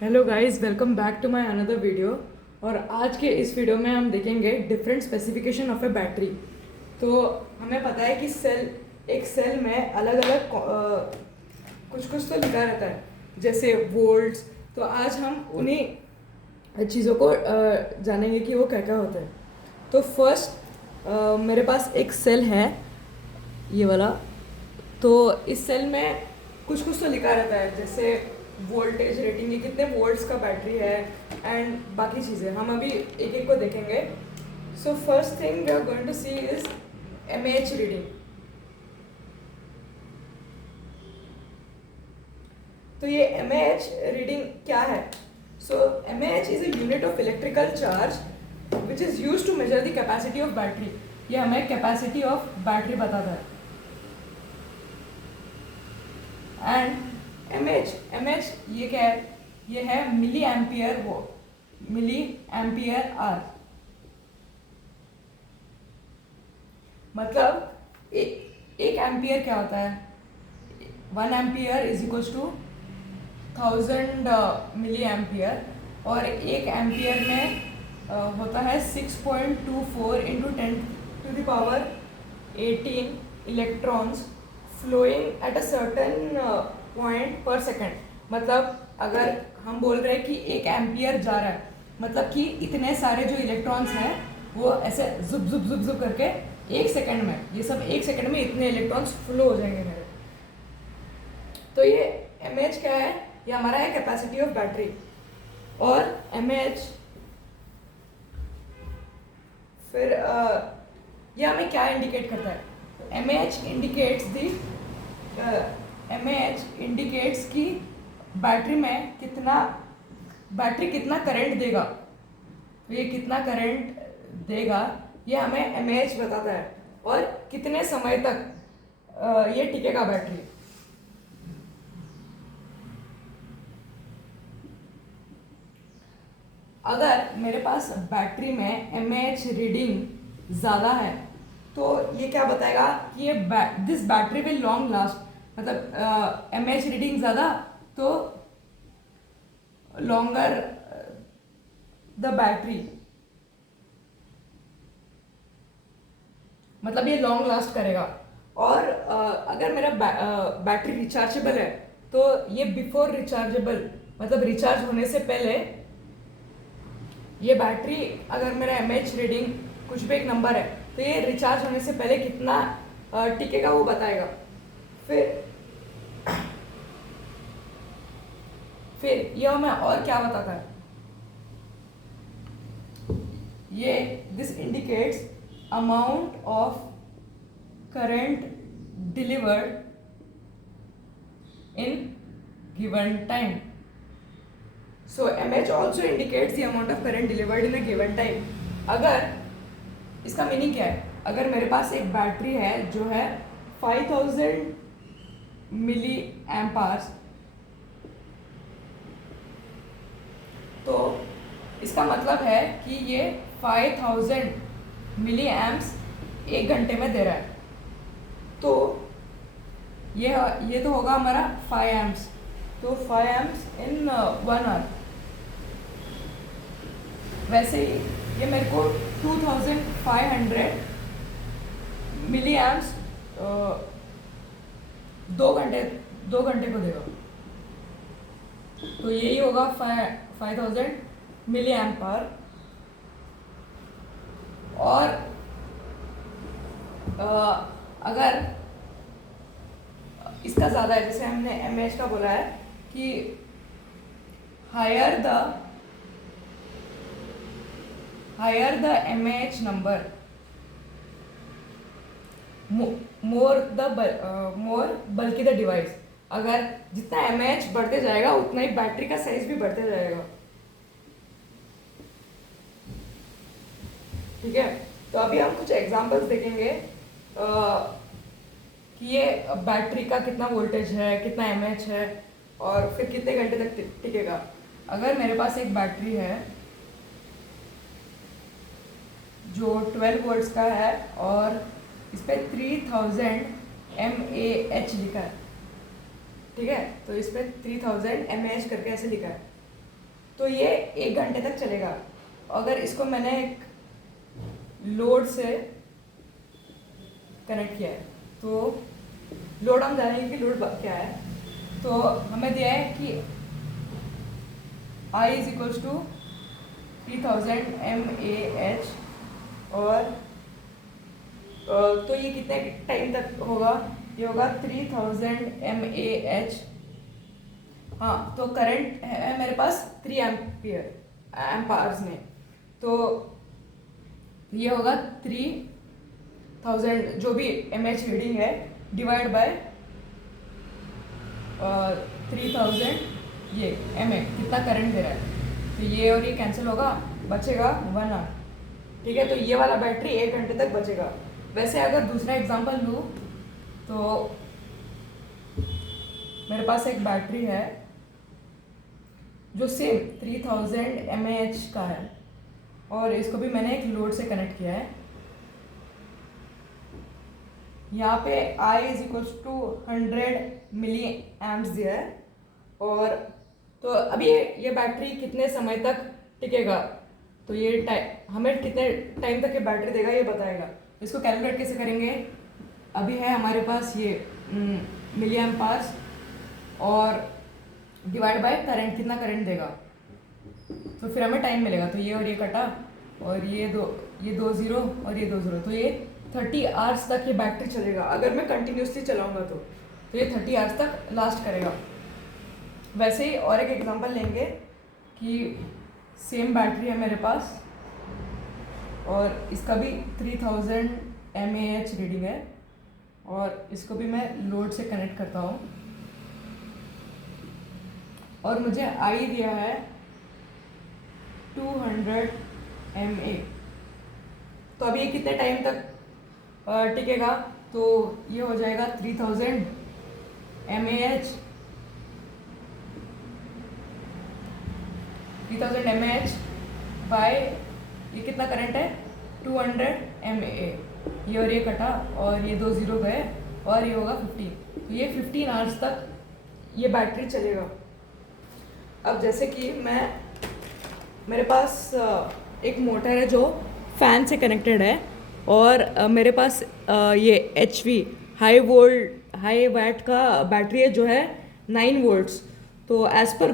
Hello guys, welcome back to my another video. और आज के इस वीडियो में हम देखेंगे different specification of a battery. तो हमें पता है कि एक सेल में अलग अलग कुछ कुछ तो लिखा रहता है, जैसे वोल्ट्स। तो आज हम उन्हीं चीज़ों को जानेंगे कि वो क्या क्या होता है। तो फर्स्ट मेरे पास एक सेल है, ये वाला। तो इस सेल में कुछ कुछ तो लिखा रहता है, जैसे वोल्टेज रेटिंग, ये कितने वोल्ट्स का बैटरी है एंड बाकी चीज़ें हम अभी एक एक को देखेंगे। So first thing we are going to see is mAh reading. तो ये एमएएच रीडिंग क्या है? So mAh is a unit of electrical charge which is use to measure the capacity of battery. ये हमें कैपेसिटी ऑफ बैटरी बताता है। And MH ये क्या है? ये है मिली एम्पियर, वो मिली एम्पियर आर। मतलब एक एम्पियर क्या होता है? 1 ampere is equal to 1000 milli ampere. और एक एम्पियर में होता है 6.24 into 10⁻18 electrons flowing at a certain point पर सेकेंड। मतलब अगर हम बोल रहे हैं कि 1 एम्पियर जा रहा है, मतलब कि इतने सारे जो इलेक्ट्रॉन्स हैं वो ऐसे जुब जुब जुब जुब करके 1 सेकेंड में, ये सब 1 सेकेंड में इतने इलेक्ट्रॉन्स फ्लो हो जाएंगे मेरे। तो ये एमएच क्या है? ये हमारा है कैपेसिटी ऑफ बैटरी। और एमएच फिर ये हमें क्या इंडिकेट करता है? एमएच इंडिकेट्स कि बैटरी कितना करंट देगा। तो ये कितना करंट देगा ये हमें एमएच बताता है, और कितने समय तक ये टिकेगा बैटरी। अगर मेरे पास बैटरी में एमएच रीडिंग ज़्यादा है तो ये क्या बताएगा कि ये this battery will long last. मतलब एमएच रीडिंग ज़्यादा तो लॉन्गर द बैटरी, मतलब ये लॉन्ग लास्ट करेगा। और अगर मेरा बैटरी रिचार्जेबल है तो ये बिफोर रिचार्जेबल, मतलब रिचार्ज होने से पहले ये बैटरी, अगर मेरा एमएच रीडिंग कुछ भी एक नंबर है तो ये रिचार्ज होने से पहले कितना टिकेगा वो बताएगा। फिर ये हमें और क्या बताता है? ये this indicates amount of current delivered in given time. So mH also indicates the amount of current delivered in a given time. अगर इसका मीनिंग क्या है? अगर मेरे पास एक बैटरी है जो है 5000 मिली एम्प आवर्स, तो इसका मतलब है कि ये 5000 मिली एम्प्स 1 घंटे में दे रहा है। तो ये तो होगा हमारा 5 एम्प्स। तो 5 एम्प्स इन 1 आवर। वैसे ही ये मेरे को 2500 मिली एम्प्स 2 घंटे को देगा। तो यही होगा 5000 मिली एम्प पर। और अगर इसका ज़्यादा है, जैसे हमने एमएच का बोला है कि higher the MH number more बल्कि द डिवाइस। अगर जितना एमएच बढ़ते जाएगा उतना ही बैटरी का साइज भी बढ़ते जाएगा। ठीक है, तो अभी हम कुछ एग्जांपल्स देखेंगे कि ये बैटरी का कितना वोल्टेज है, कितना एमएच है, और फिर कितने घंटे तक टिकेगा। अगर मेरे पास एक बैटरी है जो 12 वोल्ट्स का है और इस पर 3000 mAh लिखा है, ठीक है, तो इस पर 3000 mAh करके ऐसे लिखा है। तो ये 1 घंटे तक चलेगा। अगर इसको मैंने एक लोड से कनेक्ट किया है, तो लोड हम जानेंगे कि लोड क्या है। तो हमें दिया है कि I is equals to 3000 mAh, और तो ये कितने टाइम तक होगा? ये होगा 3000 mAh। हाँ, तो करंट है मेरे पास 3 एम्पायर्स में, तो ये होगा 3000 जो भी mAh रीडिंग है डिवाइड बाय 3000 ये mA कितना करंट दे रहा है। तो ये और ये कैंसिल होगा, बचेगा 1 आवर। ठीक है, तो ये वाला बैटरी 1 घंटे तक बचेगा। वैसे अगर दूसरा एग्जांपल लूँ तो मेरे पास एक बैटरी है जो सेम 3000 mAh का है, और इसको भी मैंने एक लोड से कनेक्ट किया है। यहाँ पे I is equals to 100 milli amps दिया है, और तो अब ये बैटरी कितने समय तक टिकेगा, तो ये हमें कितने टाइम तक ये बैटरी देगा ये बताएगा। इसको कैलकुलेट कैसे करेंगे? अभी है हमारे पास ये मिली एम्पायर्स, और डिवाइड बाय करंट, कितना करंट देगा, तो फिर हमें टाइम मिलेगा। तो ये और ये कटा, और ये दो जीरो और ये 2 जीरो, तो ये 30 आवर्स तक ये बैटरी चलेगा। अगर मैं कंटिन्यूसली चलाऊंगा तो ये 30 आवर्स तक लास्ट करेगा। वैसे ही और एक एग्जांपल लेंगे कि सेम बैटरी है मेरे पास, और इसका भी 3000 mAh रीडिंग है, और इसको भी मैं लोड से कनेक्ट करता हूँ, और मुझे I दिया है 200 mA। तो अब ये कितने टाइम तक टिकेगा? तो ये हो जाएगा 3000 mAh, 3000 mAh बाय ये कितना करंट है 200 mA। ये और ये कटा, और ये 2 जीरो गए, और ये होगा 15। तो ये 15 आवर्स तक ये बैटरी चलेगा। अब जैसे कि मेरे पास एक मोटर है जो फैन से कनेक्टेड है, और मेरे पास ये HV हाई वैट का बैटरी है जो है 9 वोल्ट्स। तो एज पर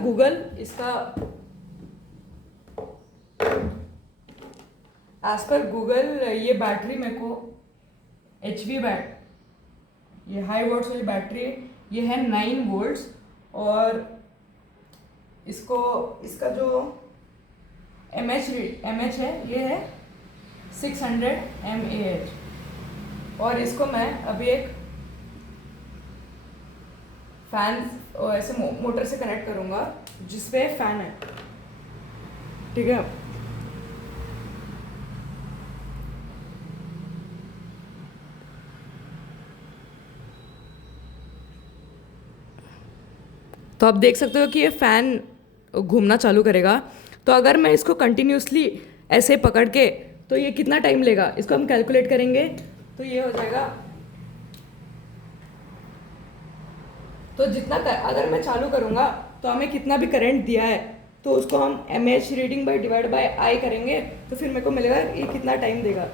गूगल ये बैटरी मेरे को HV ये हाई वोल्ट्स वाली बैटरी ये है 9 वोल्ट्स, और इसका जो mAh है ये है 600 mAh, और इसको मैं अभी एक फैन ऐसे मोटर से कनेक्ट करूँगा जिसपे फैन है। ठीक है, तो आप देख सकते हो कि ये फैन घूमना चालू करेगा। तो अगर मैं इसको कंटिन्यूसली ऐसे पकड़ के, तो ये कितना टाइम लेगा, इसको हम कैलकुलेट करेंगे। तो ये हो जाएगा, तो जितना अगर मैं चालू करूँगा तो हमें कितना भी करंट दिया है तो उसको हम mAh reading by divide by I करेंगे, तो फिर मेरे को मिलेगा ये कितना टाइम देगा।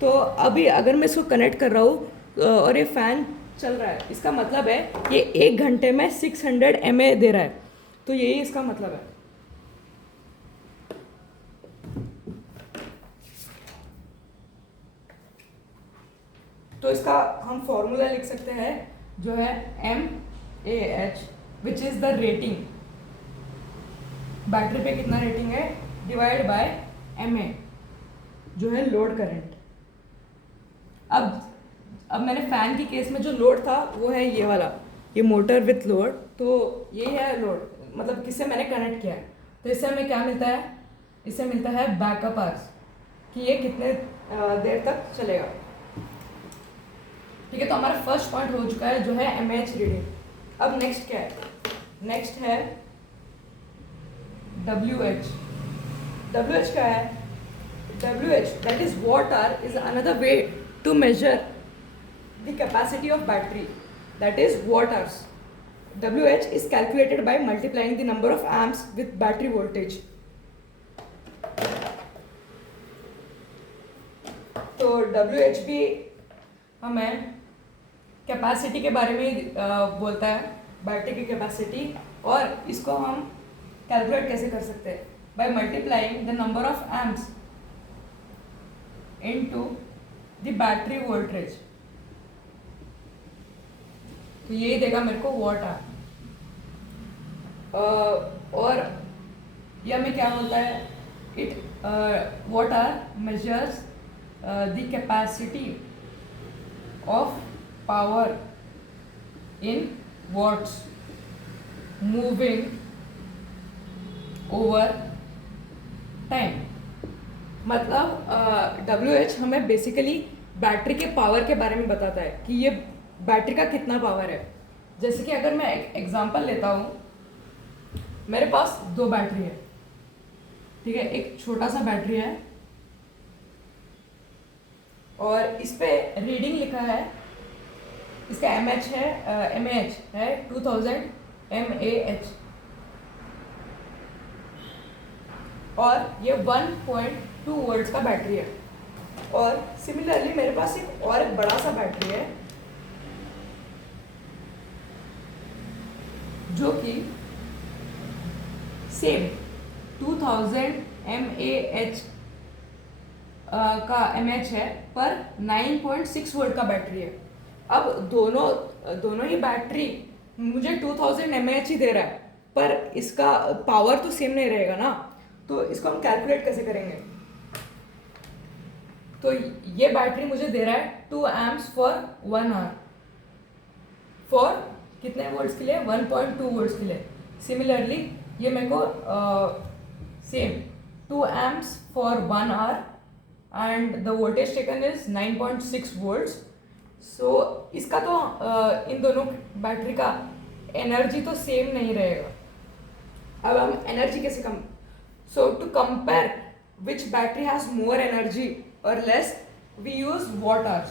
तो अभी अगर मैं इसको कनेक्ट कर रहा हूँ और ये फ़ैन चल रहा है, इसका मतलब है ये 1 घंटे में 600 mAh दे रहा है। तो यही इसका मतलब है। तो इसका हम फॉर्मूला लिख सकते हैं जो है mAh which is the rating, battery पे कितना रेटिंग है डिवाइड बाय mA जो है लोड करंट। अब मैंने फ़ैन की केस में जो लोड था वो है ये वाला, ये मोटर विथ लोड। तो ये है लोड, मतलब किससे मैंने कनेक्ट किया है। तो इससे हमें क्या मिलता है, इससे मिलता है बैकअप आवर्स कि ये कितने देर तक चलेगा। ठीक है, तो हमारा फर्स्ट पॉइंट हो चुका है जो है mAh रीडिंग। अब नेक्स्ट क्या है, नेक्स्ट है WH। WH क्या है, WH that is watt hour is another way to measure the capacity of battery, that is watt hours. WH is calculated by multiplying the number of amps with battery voltage. WHB हमें capacity के बारे में बोलता है, battery की capacity, और इसको हम कैलकुलेट कैसे कर सकते हैं, by multiplying the number of amps into the battery voltage. तो ये देगा मेरे को वॉट आर। और ये हमें क्या बोलता है, it what are measures the capacity of power in watts moving over time. मतलब WH हमें बेसिकली बैटरी के पावर के बारे में बताता है कि ये बैटरी का कितना पावर है। जैसे कि अगर मैं एक एग्जांपल लेता हूँ, मेरे पास दो बैटरी है, ठीक है, एक छोटा सा बैटरी है और इस पे रीडिंग लिखा है, इसका mAh है 2000 mAh, और ये 1.2 वोल्ट्स का बैटरी है। और सिमिलरली मेरे पास एक और एक बड़ा सा बैटरी है जो कि सेम 2000 mAh का mAh है, पर 9.6 वोल्ट का बैटरी है। अब दोनों ही बैटरी मुझे 2000 mAh ही दे रहा है, पर इसका पावर तो सेम नहीं रहेगा ना, तो इसको हम कैलकुलेट कैसे करेंगे। तो ये बैटरी मुझे दे रहा है 2 amps फॉर 1 hour, फॉर कितने वोल्ट्स के लिए, 1.2 वोल्ट्स के लिए। सिमिलरली ये मेरे को same 2 amps for 1 hour and the voltage taken is 9.6 volts. So इसका तो इन दोनों बैटरी का एनर्जी तो सेम नहीं रहेगा। अब हम एनर्जी कैसे कम, so to compare which battery has more energy और less, we use watt hours.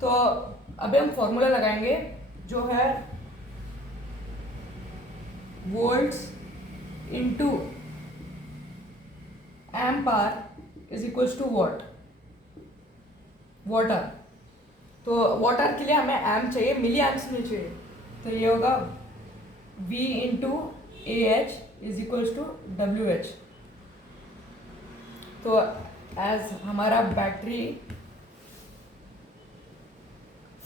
तो अभी हम फॉर्मूला लगाएंगे जो है volts into amp hour is equals to watt hour. तो वॉट आवर के लिए हमें एम्प चाहिए, मिली एम्प्स नहीं चाहिए। तो ये होगा V into AH is equals to WH। तो एज हमारा बैटरी,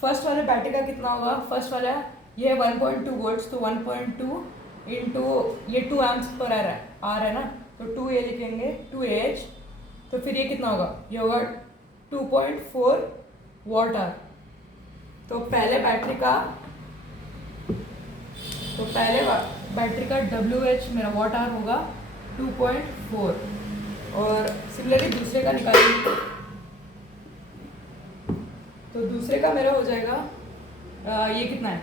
फर्स्ट वाले बैटरी का कितना होगा, फर्स्ट वाला ये है 1.2 वोल्ट्स, तो 1.2 इंटू ये 2 एम्प्स पर आ रहा है ना, तो 2 ये लिखेंगे 2AH। तो फिर ये कितना होगा, ये होगा 2.4 वॉट आवर। तो पहले बैटरी का WH मेरा वॉट आवर होगा 2.4, और सिमिलरली दूसरे का निकालेंगे तो दूसरे का मेरा हो जाएगा ये कितना है,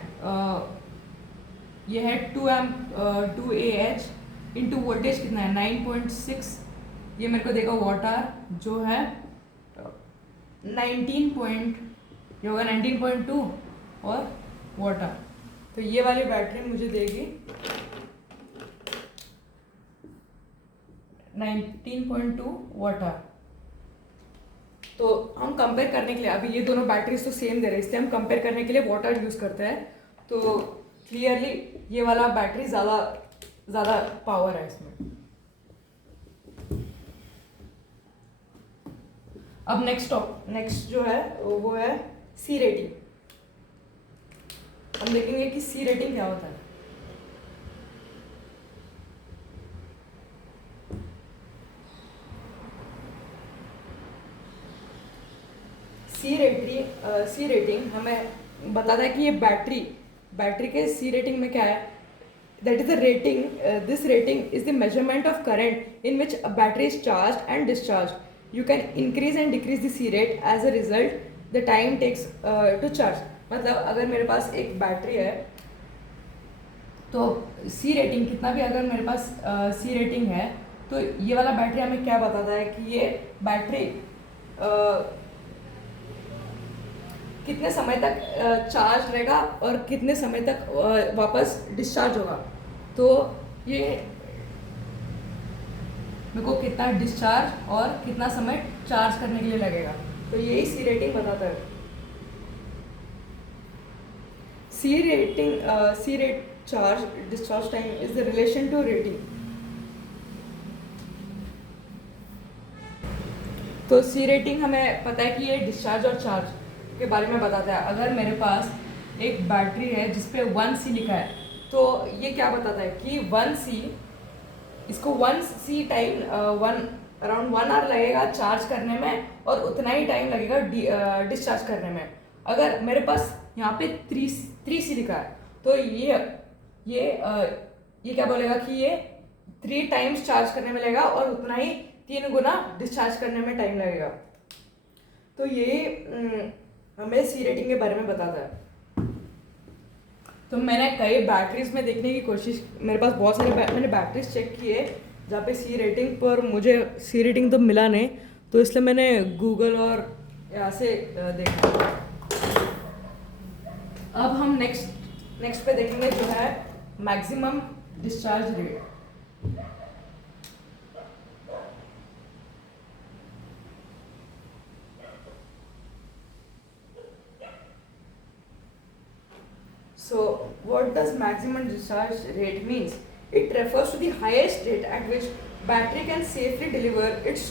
ये है 2AH इंटू वोल्टेज कितना है 9.6, ये मेरे को देगा वॉट आवर जो है ये होगा 19.2 और वॉट आवर। तो ये वाली बैटरी मुझे देगी 19.2 वॉट आवर। तो हम कंपेयर करने के लिए, अभी ये दोनों बैटरीज तो सेम दे रहे हैं, इसलिए हम कंपेयर करने के लिए वॉट आवर यूज़ करते हैं। तो क्लियरली ये वाला बैटरी ज़्यादा पावर है इसमें। अब नेक्स्ट जो है वो है सी रेटिंग। हम देखेंगे कि सी रेटिंग क्या होता है। सी रेटिंग हमें बताता है कि ये बैटरी के सी रेटिंग में क्या है, that is the rating, this rating is the measurement of current in which a battery is charge and discharge. You can increase and decrease the C rate as a result the time takes to charge। मतलब अगर मेरे पास एक battery है तो C rating कितना भी, अगर मेरे पास C रेटिंग है तो ये वाला बैटरी हमें क्या बताता है कि ये बैटरी कितने समय तक चार्ज रहेगा और कितने समय तक वापस डिस्चार्ज होगा। तो ये मेरे को कितना डिस्चार्ज और कितना समय चार्ज करने के लिए लगेगा। तो यही सी रेटिंग बताता है। C rate charge discharge time is the relation to rating. तो सी रेटिंग हमें पता है कि ये डिस्चार्ज और चार्ज के बारे में बताता है। अगर मेरे पास एक बैटरी है जिस पे 1C लिखा है, तो ये क्या बताता है कि 1C, इसको 1C टाइम अराउंड 1 आवर लगेगा चार्ज करने में और उतना ही टाइम लगेगा डिस्चार्ज करने में। अगर मेरे पास यहाँ पे 3C लिखा है, तो ये क्या बोलेगा कि ये 3 टाइम्स चार्ज करने में लगेगा और उतना ही 3 गुना डिस्चार्ज करने में टाइम लगेगा। तो ये हमें सी रेटिंग के बारे में बताता है। तो मैंने कई बैटरीज में देखने की कोशिश, मेरे पास बहुत सारे मैंने बैटरीज चेक किए जहाँ पे सी रेटिंग, पर मुझे सी रेटिंग तो मिला नहीं, तो इसलिए मैंने गूगल और यहाँ से देखा। अब हम नेक्स्ट पे देखेंगे जो है maximum discharge rate. So what does maximum discharge rate means? It refers to the highest rate at which battery can safely deliver its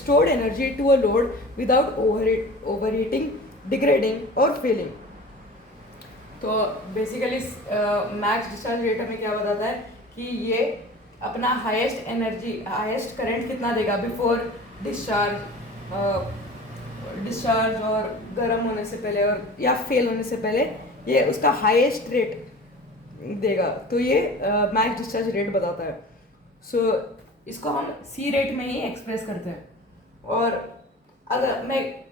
stored energy to a load without overheating, degrading or failing. तो basically max discharge rate हमें क्या बताता है कि ये अपना highest current कितना देगा बिफोर डिस्चार्ज और गर्म होने से पहले और या फेल होने से पहले ये उसका हाईएस्ट रेट देगा। तो ये मैक्स डिस्चार्ज रेट बताता है। सो इसको हम सी रेट में ही एक्सप्रेस करते हैं। और अगर मैं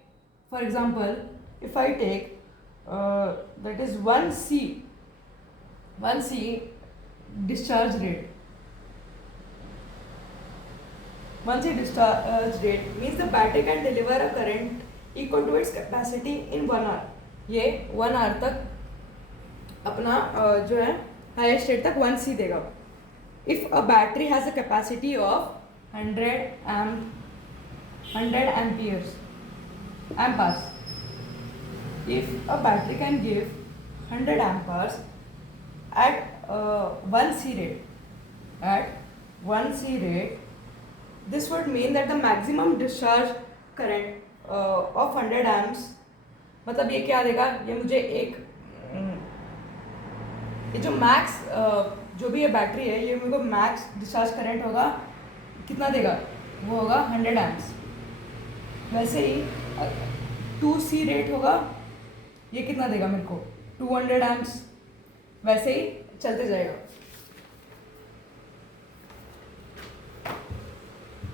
for example if I take that is 1C discharge rate. 1C discharge rate means the battery can deliver a current equal to its capacity in 1 hour. ये 1 hour तक अपना जो है हाईएस्ट रेट तक 1C देगा। If a battery has a capacity of 100 amperes, if a battery can give 100 amperes at 1C rate, this would mean that the maximum discharge current of 100 amps, मतलब ये क्या देगा, ये मुझे ये जो मैक्स जो भी ये बैटरी है ये मेरे को मैक्स डिस्चार्ज करंट होगा कितना देगा, वो होगा 100 amps। वैसे ही 2C रेट होगा, ये कितना देगा मेरे को 200 amps। वैसे ही चलते जाएगा।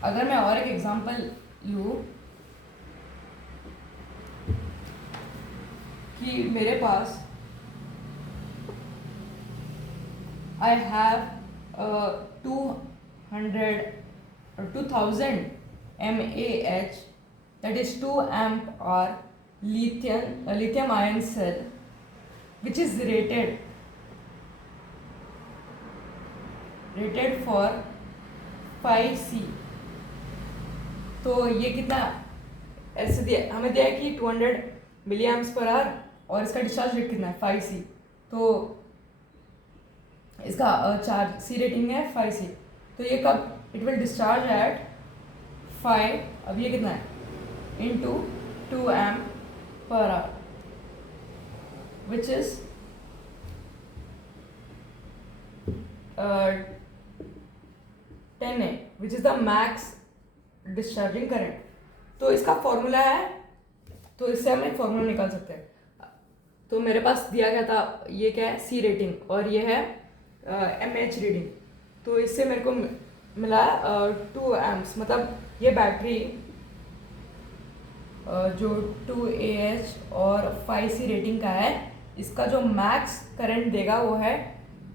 अगर मैं और एक एग्जांपल लूँ कि मेरे पास I have 2000 mAh, that is 2 amp hour lithium ion cell which is rated for 5C। तो ये कितना ऐसे हमें दिया है कि 200 मिली एम्प्स पर आवर और इसका डिस्चार्ज रेट कितना है 5C। तो इसका चार्ज सी रेटिंग है 5C। तो ये कब इट विल डिस्चार्ज एट 5, अब ये कितना है into 2 amp per hour which is 10A which is the max discharging current। तो इसका फॉर्मूला है, तो इससे हम एक फॉर्मूला निकाल सकते हैं। तो मेरे पास दिया गया था ये क्या है सी रेटिंग और ये है MH रीडिंग। तो इससे मेरे को मिला 2 amps, मतलब ये बैटरी जो 2AH और 5C रेटिंग का है इसका जो मैक्स करंट देगा वो है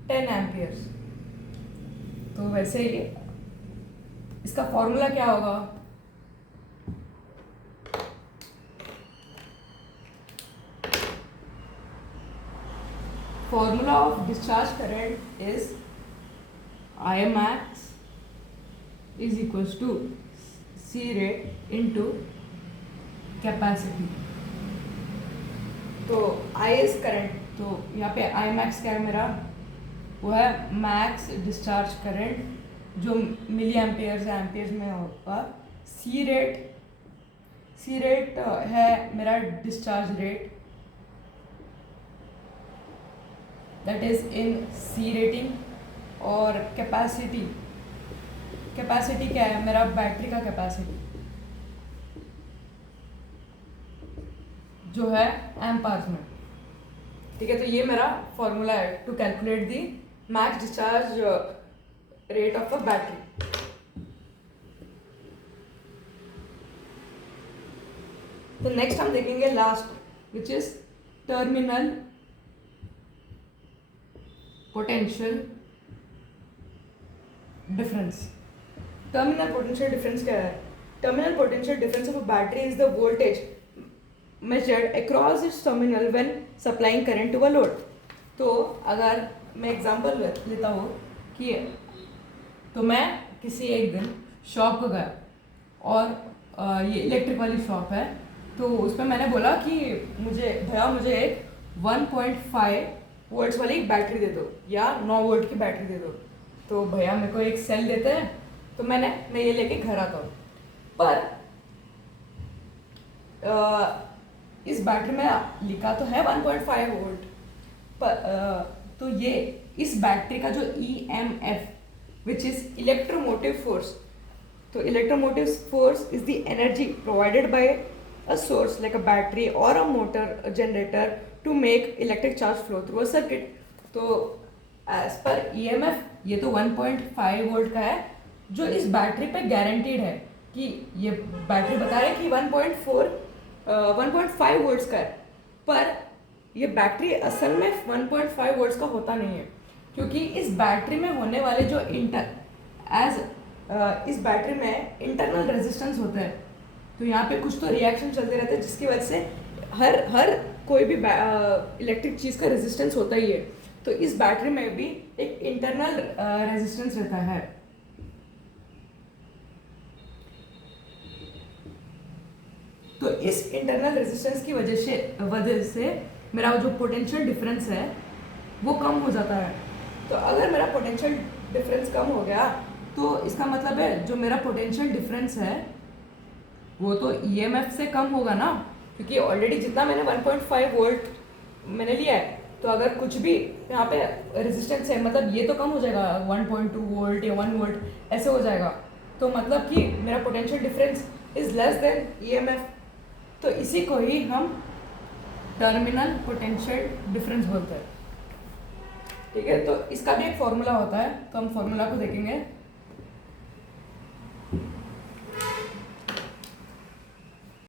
10 amperes। तो वैसे ही इसका फॉर्मूला क्या होगा, formula of discharge current is I max is equals to C rate into capacity. तो आई इज करंट, तो यहाँ पे आई मैक्स क्या है मेरा, वो है मैक्स डिस्चार्ज करंट जो मिली एम्पियर्स है, एम्पियर्स में होगा। सी रेट है मेरा discharge rate, that is in C rating. और कैपेसिटी क्या है मेरा, बैटरी का कैपेसिटी जो है एम्पार्स में। ठीक है, तो ये मेरा फॉर्मूला है to calculate the max discharge rate of a battery. तो नेक्स्ट हम देखेंगे last, which is terminal potential difference. Terminal potential difference क्या है? Terminal potential difference of a battery is the voltage measured across its terminal when supplying current to a load। तो अगर मैं example लेता हूँ कि तो मैं किसी एक दिन शॉप को गया और ये इलेक्ट्रिक वाली शॉप है, तो उस पर मैंने बोला कि मुझे एक 1.5 वोल्ट्स वाली एक बैटरी दे दो या 9 वोल्ट की बैटरी दे दो। तो भैया मेरे को एक सेल देते हैं, तो मैं ये लेके घर आता हूँ। पर इस बैटरी में लिखा तो है 1.5 वोल्ट, पर तो ये इस बैटरी का जो EMF which is electromotive force, तो electromotive force is the energy provided by a source like a battery और a motor generator to make electric charge flow through a circuit. तो एज पर EMF ये तो 1.5 volt का है जो इस battery पे गारंटीड है कि ये बैटरी बता रहे हैं कि 1.5 वोल्ट्स का है, पर ये बैटरी असल में 1.5 वोल्ट्स का होता नहीं है, क्योंकि इस बैटरी में होने वाले जो इस बैटरी में इंटरनल रेजिस्टेंस होता है। तो यहाँ पे कुछ तो रिएक्शन चलते रहते हैं जिसकी वजह से हर कोई भी इलेक्ट्रिक चीज़ का रेजिस्टेंस होता ही है। तो इस बैटरी में भी एक इंटरनल रेजिस्टेंस रहता है। तो इस इंटरनल रेजिस्टेंस की वजह से मेरा जो पोटेंशियल डिफरेंस है वो कम हो जाता है। तो अगर मेरा पोटेंशियल डिफरेंस कम हो गया तो इसका मतलब है जो मेरा पोटेंशियल डिफरेंस है वो तो EMF से कम होगा ना, क्योंकि ऑलरेडी जितना मैंने 1.5 वोल्ट मैंने लिया है, तो अगर कुछ भी यहाँ पे रेजिस्टेंस है मतलब ये तो कम हो जाएगा, 1.2 वोल्ट या 1 वोल्ट ऐसे हो जाएगा। तो मतलब कि मेरा potential difference is less than EMF। तो इसी को ही हम टर्मिनल पोटेंशियल डिफरेंस बोलते हैं। ठीक है, तो इसका भी एक फॉर्मूला होता है, तो हम फॉर्मूला को देखेंगे।